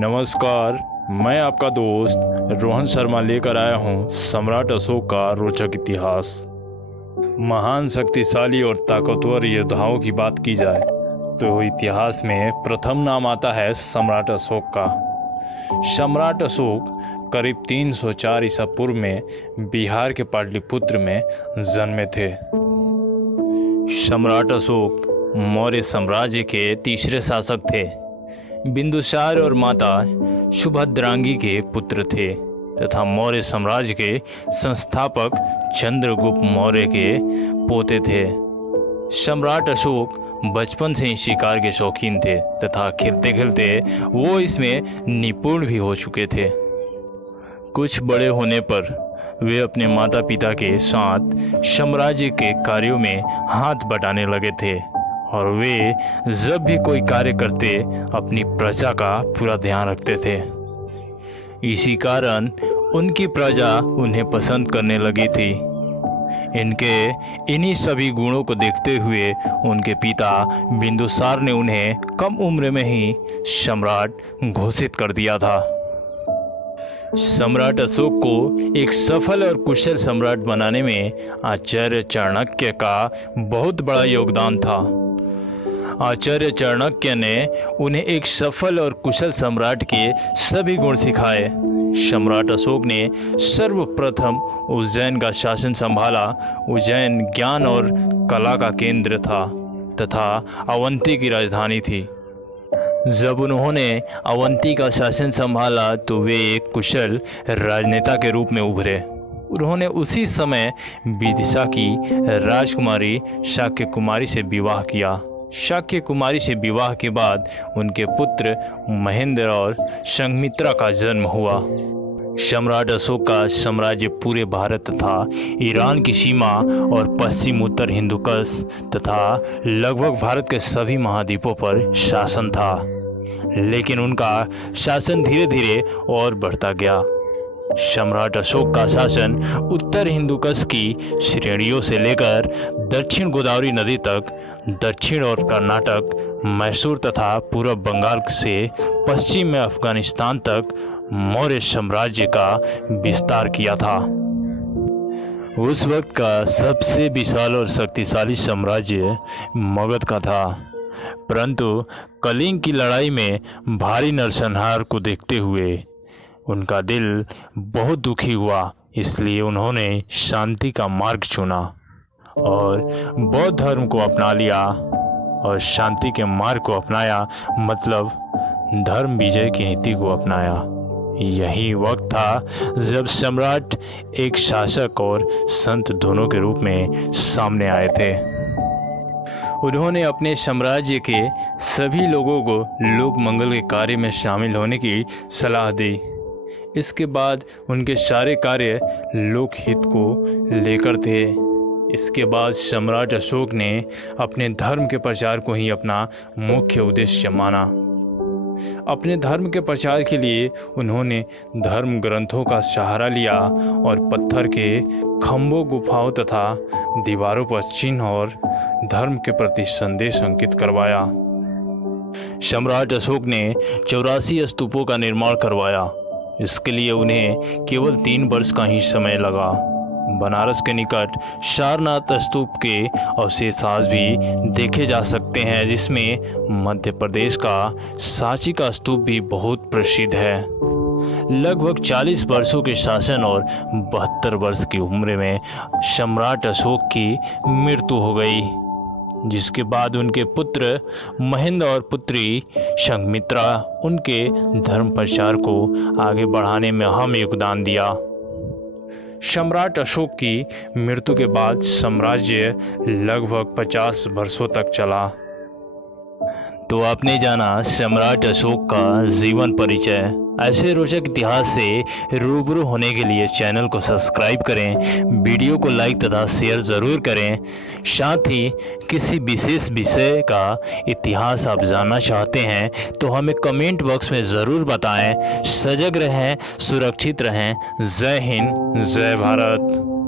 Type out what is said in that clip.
नमस्कार, मैं आपका दोस्त रोहन शर्मा लेकर आया हूँ सम्राट अशोक का रोचक इतिहास। महान, शक्तिशाली और ताकतवर योद्धाओं की बात की जाए तो इतिहास में प्रथम नाम आता है सम्राट अशोक का। सम्राट अशोक करीब 304 ईसा पूर्व में बिहार के पाटलिपुत्र में जन्मे थे। सम्राट अशोक मौर्य साम्राज्य के तीसरे शासक थे। बिंदुसार और माता सुभद्रांगी के पुत्र थे तथा मौर्य साम्राज्य के संस्थापक चंद्रगुप्त मौर्य के पोते थे। सम्राट अशोक बचपन से ही शिकार के शौकीन थे तथा खेलते खेलते वो इसमें निपुण भी हो चुके थे। कुछ बड़े होने पर वे अपने माता पिता के साथ साम्राज्य के कार्यों में हाथ बटाने लगे थे और वे जब भी कोई कार्य करते अपनी प्रजा का पूरा ध्यान रखते थे। इसी कारण उनकी प्रजा उन्हें पसंद करने लगी थी। इनके इन्हीं सभी गुणों को देखते हुए उनके पिता बिंदुसार ने उन्हें कम उम्र में ही सम्राट घोषित कर दिया था। सम्राट अशोक को एक सफल और कुशल सम्राट बनाने में आचार्य चाणक्य का बहुत बड़ा योगदान था। आचार्य चाणक्य ने उन्हें एक सफल और कुशल सम्राट के सभी गुण सिखाए। सम्राट अशोक ने सर्वप्रथम उज्जैन का शासन संभाला। उज्जैन ज्ञान और कला का केंद्र था तथा अवंती की राजधानी थी। जब उन्होंने अवंती का शासन संभाला तो वे एक कुशल राजनेता के रूप में उभरे। उन्होंने उसी समय विदिशा की राजकुमारी शाक्य कुमारी से विवाह किया। शाक्य कुमारी से विवाह के बाद उनके पुत्र महेंद्र और संघमित्रा का जन्म हुआ। सम्राट अशोक का साम्राज्य पूरे भारत तथा ईरान की सीमा और पश्चिम उत्तर हिंदुकुश तथा लगभग भारत के सभी महाद्वीपों पर शासन था, लेकिन उनका शासन धीरे धीरे और बढ़ता गया। सम्राट अशोक का शासन उत्तर हिंदुकुश की श्रेणियों से लेकर दक्षिण गोदावरी नदी तक, दक्षिण और कर्नाटक, मैसूर तथा पूर्व बंगाल से पश्चिम में अफगानिस्तान तक मौर्य साम्राज्य का विस्तार किया था। उस वक्त का सबसे विशाल और शक्तिशाली साम्राज्य मगध का था, परंतु कलिंग की लड़ाई में भारी नरसंहार को देखते हुए उनका दिल बहुत दुखी हुआ। इसलिए उन्होंने शांति का मार्ग चुना और बौद्ध धर्म को अपना लिया और शांति के मार्ग को अपनाया, मतलब धर्म विजय की नीति को अपनाया। यही वक्त था जब सम्राट एक शासक और संत दोनों के रूप में सामने आए थे। उन्होंने अपने साम्राज्य के सभी लोगों को लोक मंगल के कार्य में शामिल होने की सलाह दी। इसके बाद उनके सारे कार्य लोक हित को लेकर थे। इसके बाद सम्राट अशोक ने अपने धर्म के प्रचार को ही अपना मुख्य उद्देश्य माना। अपने धर्म के प्रचार के लिए उन्होंने धर्म ग्रंथों का सहारा लिया और पत्थर के खंभों, गुफाओं तथा दीवारों पर चिन्ह और धर्म के प्रति संदेश अंकित करवाया। सम्राट अशोक ने 84 स्तूपों का निर्माण करवाया। इसके लिए उन्हें केवल 3 वर्ष का ही समय लगा। बनारस के निकट सारनाथ स्तूप के अवशेष आज भी देखे जा सकते हैं, जिसमें मध्य प्रदेश का सांची का स्तूप भी बहुत प्रसिद्ध है। लगभग 40 वर्षों के शासन और 72 वर्ष की उम्र में सम्राट अशोक की मृत्यु हो गई, जिसके बाद उनके पुत्र महेंद्र और पुत्री संघमित्रा उनके धर्म प्रचार को आगे बढ़ाने में अहम योगदान दिया। सम्राट अशोक की मृत्यु के बाद साम्राज्य लगभग 50 वर्षों तक चला। तो आपने जाना सम्राट अशोक का जीवन परिचय। ऐसे रोचक इतिहास से रूबरू होने के लिए चैनल को सब्सक्राइब करें, वीडियो को लाइक तथा शेयर ज़रूर करें। साथ ही किसी विशेष विषय का इतिहास आप जानना चाहते हैं तो हमें कमेंट बॉक्स में ज़रूर बताएं। सजग रहें, सुरक्षित रहें। जय हिंद, जय भारत।